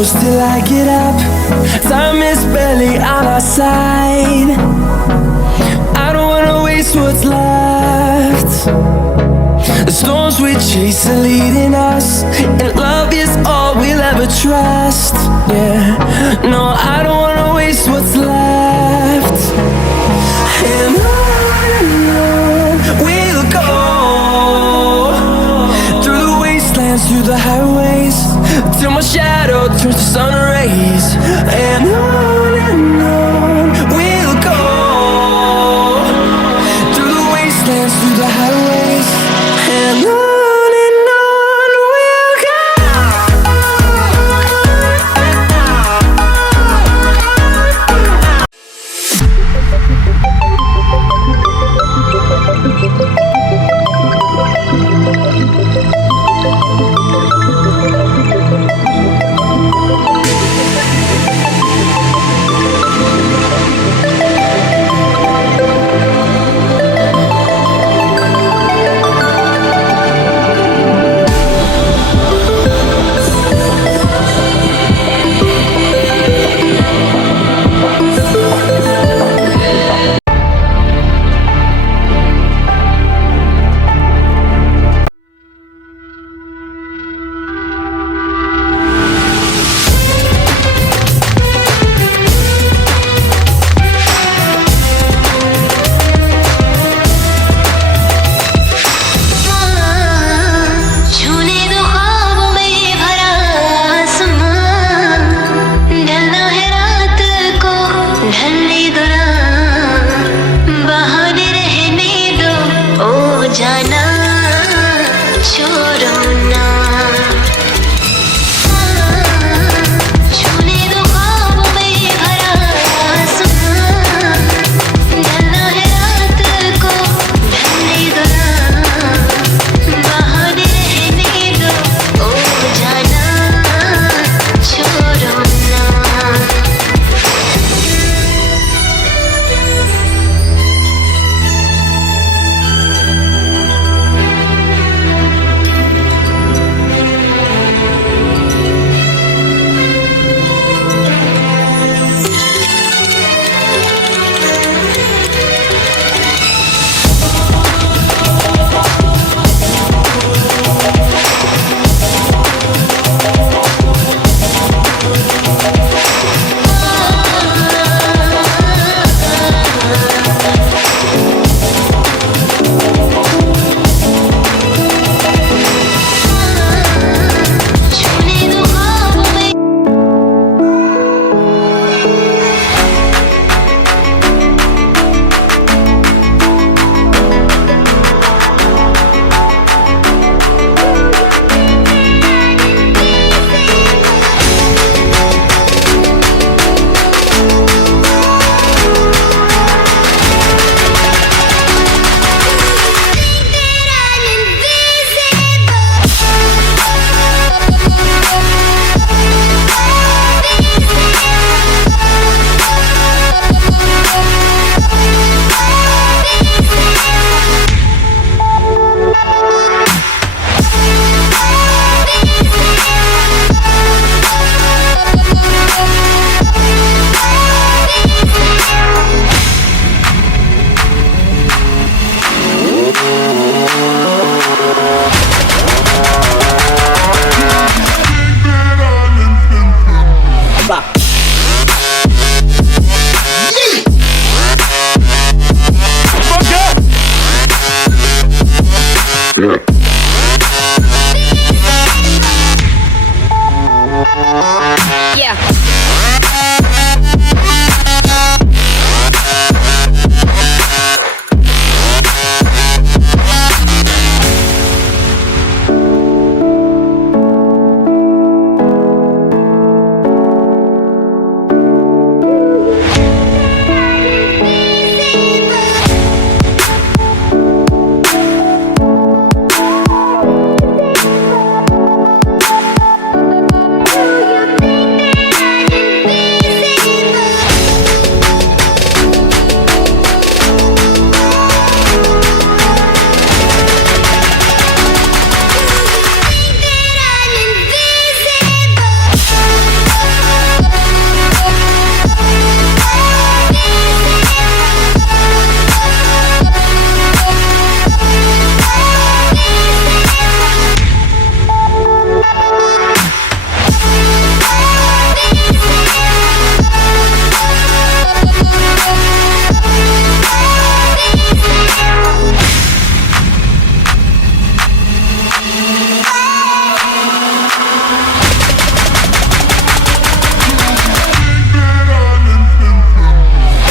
close till I get up. Time is barely on our side. I don't wanna waste what's left. The storms we chase are leading us, and love is all we'll ever trust. Yeah, no, I don't wanna waste what's left. And on we'll go, through the wastelands, through the highways, till my shadow turns to sun rays. And on we'll go, through the wastelands, through the highways, and on we'll go.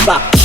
back.